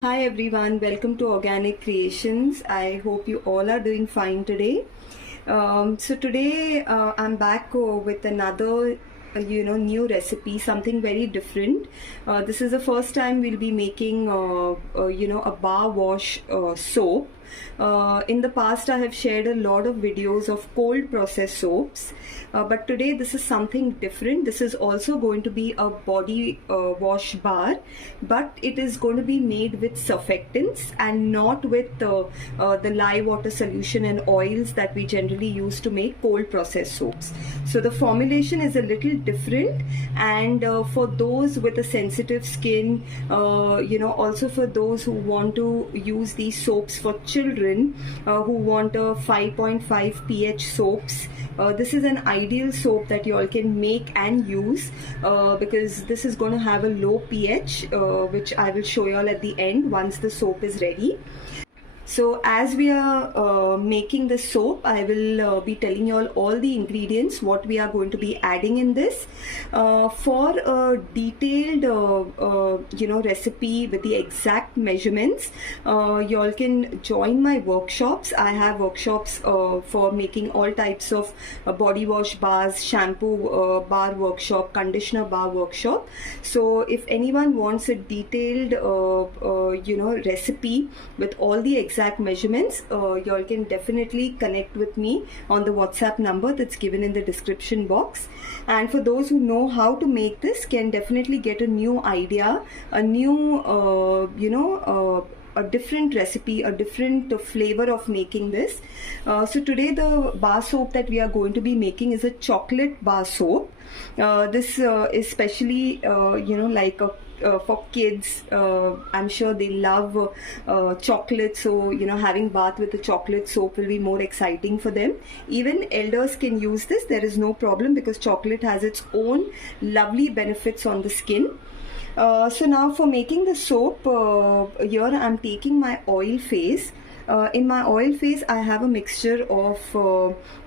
Hi everyone, welcome to Organic Creations. I hope you all are doing fine today. Today I'm back with another new recipe, something very different. This is the first time we'll be making a bar wash soap. In the past I have shared a lot of videos of cold process soaps, but today this is something different. This is also going to be a body wash bar, but it is going to be made with surfactants and not with the lye water solution and oils that we generally use to make cold process soaps. So the formulation is a little different, and for those with a sensitive skin, also for those who want to use these soaps for children who want a 5.5 pH soaps, this is an ideal soap that you all can make and use because this is going to have a low pH, which I will show you all at the end once the soap is ready. So as we are making the soap, I will be telling you all the ingredients, what we are going to be adding in this. For a detailed recipe with the exact measurements, you all can join my workshops. I have workshops for making all types of body wash bars, shampoo bar workshop, conditioner bar workshop. So if anyone wants a detailed recipe with all the exact measurements, you all can definitely connect with me on the WhatsApp number that's given in the description box. And for those who know how to make this, can definitely get a new idea, a new a different recipe, a different flavor of making this. So today the bar soap that we are going to be making is a chocolate bar soap. This is specially for kids. I'm sure they love chocolate, so having bath with a chocolate soap will be more exciting for them. Even elders can use this. There is no problem because chocolate has its own lovely benefits on the skin. So now for making the soap, here I'm taking my oil phase. In my oil phase I have a mixture of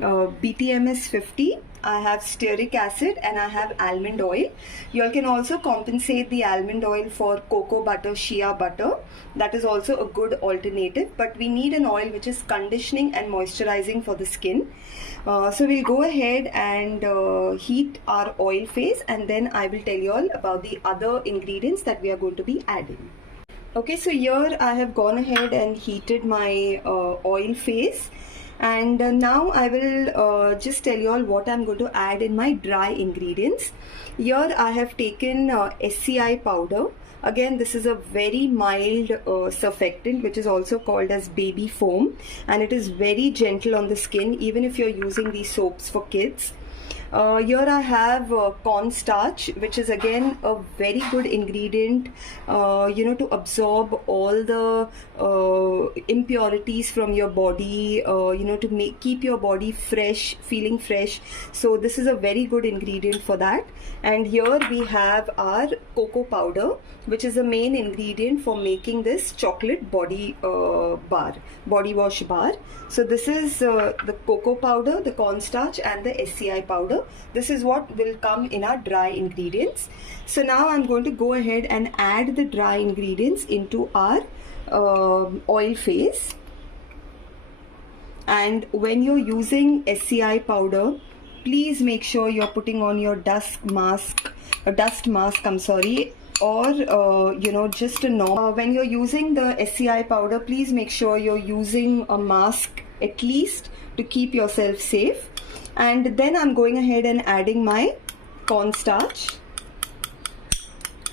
BTMS 50, I have stearic acid, and I have almond oil. You all can also compensate the almond oil for cocoa butter, shea butter. That is also a good alternative, but we need an oil which is conditioning and moisturizing for the skin. So we'll go ahead and heat our oil phase, and then I will tell you all about the other ingredients that we are going to be adding. Okay, so here I have gone ahead and heated my oil phase, and now I will just tell you all what I'm going to add in my dry ingredients. Here I have taken SCI powder. Again, this is a very mild surfactant which is also called as baby foam, and it is very gentle on the skin even if you're using these soaps for kids. Here I have cornstarch, which is again a very good ingredient to absorb all the impurities from your body, to keep your body fresh, feeling fresh. So this is a very good ingredient for that. And here we have our cocoa powder, which is the main ingredient for making this chocolate body wash bar. So this is the cocoa powder, the cornstarch, and the SCI powder. This is what will come in our dry ingredients. So now I'm going to go ahead and add the dry ingredients into our oil phase. And when you're using SCI powder, please make sure you're putting on your dust mask, or just a normal. When you're using the SCI powder, please make sure you're using a mask at least to keep yourself safe. And then I'm going ahead and adding my cornstarch.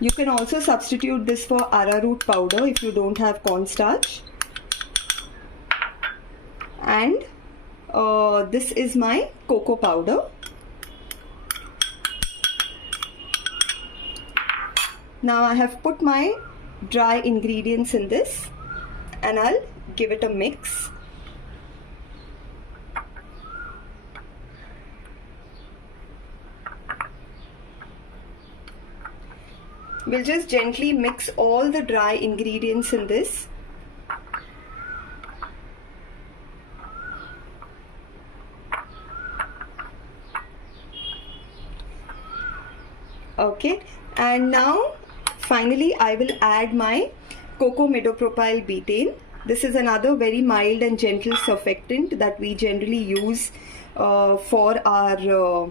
You can also substitute this for arrowroot powder if you don't have cornstarch. And this is my cocoa powder. Now I have put my dry ingredients in this, and I'll give it a mix. We'll just gently mix all the dry ingredients in this. Okay, and now finally I will add my cocamidopropyl betaine. This is another very mild and gentle surfactant that we generally use for our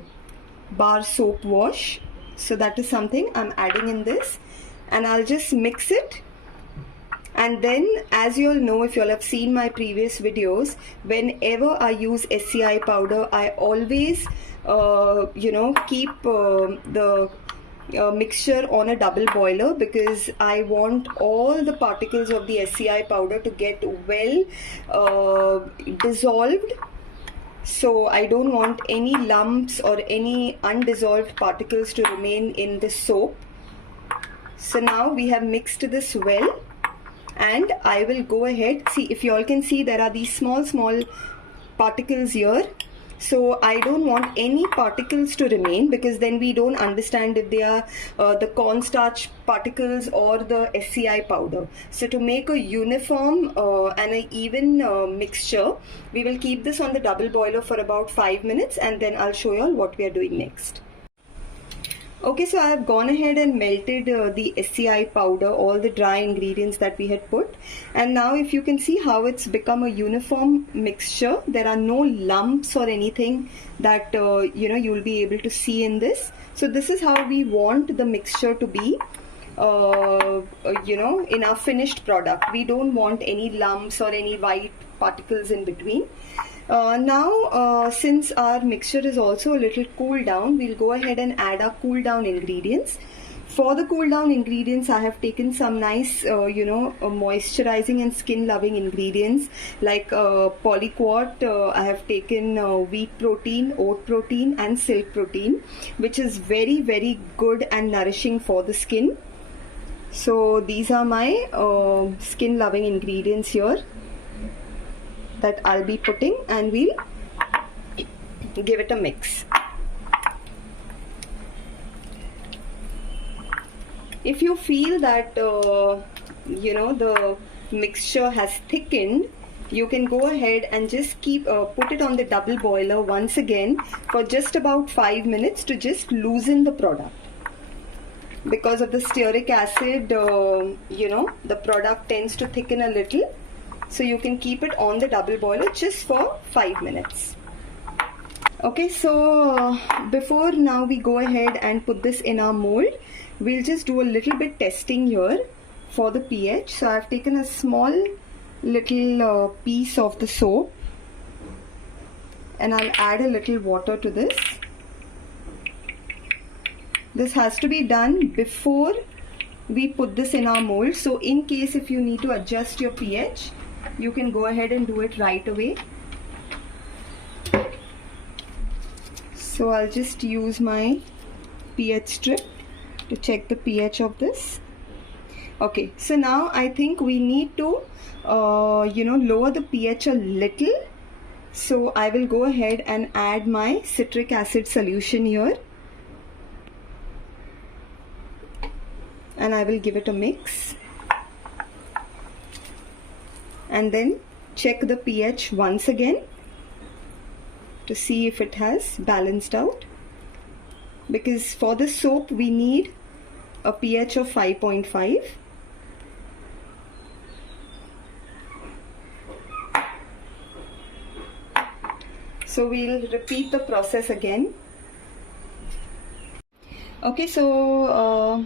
bar soap wash. So that is something I'm adding in this, and I'll just mix it. And then, as you all know, if you all have seen my previous videos, whenever I use SCI powder, I always keep the mixture on a double boiler, because I want all the particles of the SCI powder to get well dissolved. So I don't want any lumps or any undissolved particles to remain in the soap. So now we have mixed this well, and I will go ahead. See, if you all can see, there are these small particles here. So I don't want any particles to remain, because then we don't understand if they are the cornstarch particles or the SCI powder. So to make a uniform and an even mixture, we will keep this on the double boiler for about 5 minutes, and then I'll show you all what we are doing next. Okay, so I have gone ahead and melted the SCI powder, all the dry ingredients that we had put, and now if you can see how it's become a uniform mixture, there are no lumps or anything that you will be able to see in this. So this is how we want the mixture to be in our finished product. We don't want any lumps or any white particles in between. Now since our mixture is also a little cooled down, we'll go ahead and add our cool down ingredients. For the cool down ingredients, I have taken some nice moisturizing and skin loving ingredients like polyquat. I have taken wheat protein, oat protein and silk protein, which is very, very good and nourishing for the skin. So these are my skin loving ingredients here that I'll be putting, and we'll give it a mix. If you feel that the mixture has thickened, you can go ahead and just put it on the double boiler once again for just about 5 minutes to just loosen the product. Because of the stearic acid, the product tends to thicken a little. So you can keep it on the double boiler just for 5 minutes. Okay, so before now we go ahead and put this in our mold, we'll just do a little bit testing here for the pH. So I've taken a small little piece of the soap, and I'll add a little water to this. This has to be done before we put this in our mold. So in case if you need to adjust your pH, you can go ahead and do it right away. So I'll just use my pH strip to check the pH of this. Okay, so now I think we need to lower the pH a little. So I will go ahead and add my citric acid solution here, and I will give it a mix. And then check the pH once again to see if it has balanced out, because for the soap we need a pH of 5.5. So we'll repeat the process again. Okay, so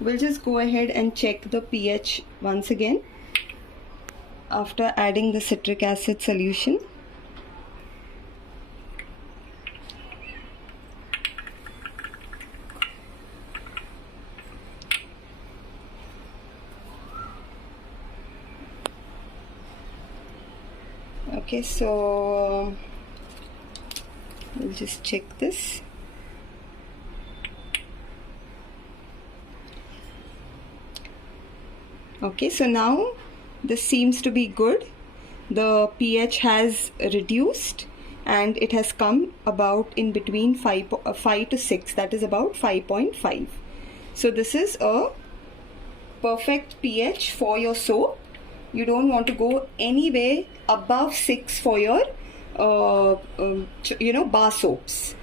we'll just go ahead and check the pH once again after adding the citric acid solution. Okay, so we'll just check this. Okay, so now this seems to be good. The pH has reduced and it has come about in between 5 to 6, that is about 5.5. So this is a perfect pH for your soap. You don't want to go anywhere above 6 for your bar soaps.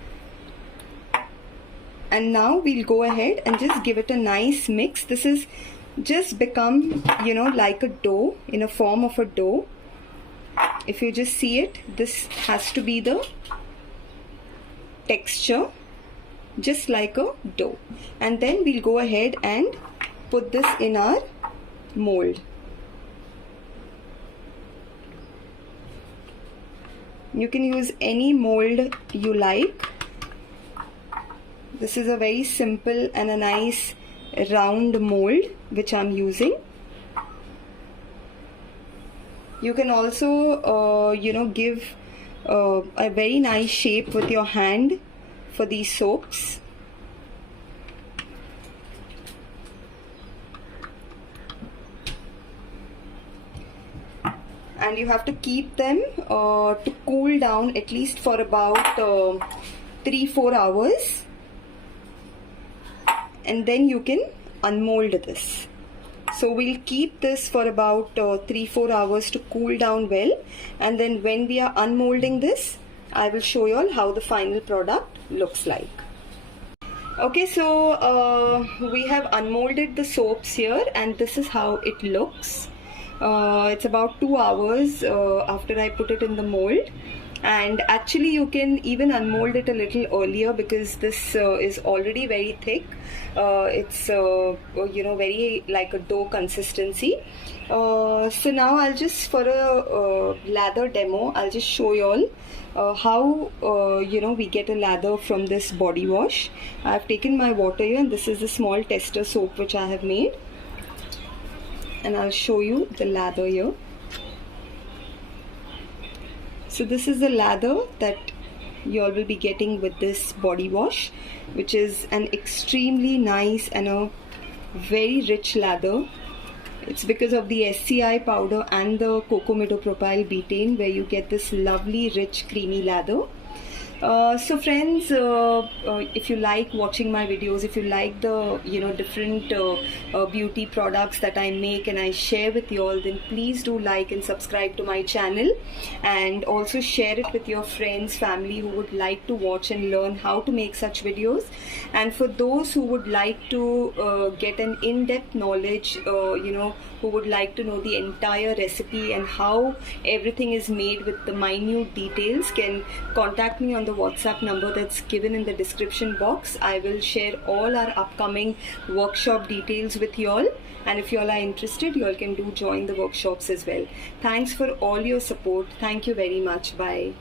And now we'll go ahead and just give it a nice mix. This is just become, you know, like a dough, in a form of a dough. If you just see it, this has to be the texture, just like a dough. And then we'll go ahead and put this in our mold. You can use any mold you like. This is a very simple and a nice round mold which I'm using. You can also you know, give a very nice shape with your hand for these soaps. And you have to keep them to cool down at least for about 3-4 hours, and then you can unmold this. So we'll keep this for about 3-4 hours to cool down well, and then when we are unmolding this, I will show you all how the final product looks like. Okay, so we have unmolded the soaps here, and this is how it looks. It's about 2 hours after I put it in the mold. And actually you can even unmold it a little earlier, because this is already very thick. It's you know, very like a dough consistency. So now I'll just, for a lather demo, I'll just show you all how you know, we get a lather from this body wash. I've taken my water here, and this is the small tester soap which I have made, and I'll show you the lather here. So this is the lather that you all will be getting with this body wash, which is an extremely nice and a very rich lather. It's because of the SCI powder and the cocamidopropyl betaine where you get this lovely rich creamy lather. So friends, if you like watching my videos, if you like the, you know, different beauty products that I make and I share with you all, then please do like and subscribe to my channel, and also share it with your friends, family who would like to watch and learn how to make such videos. And for those who would like to get an in-depth knowledge, you know, who would like to know the entire recipe and how everything is made with the minute details, can contact me on the WhatsApp number that's given in the description box. I will share all our upcoming workshop details with you all, and if you all are interested, you all can do join the workshops as well. Thanks for all your support. Thank you very much. Bye.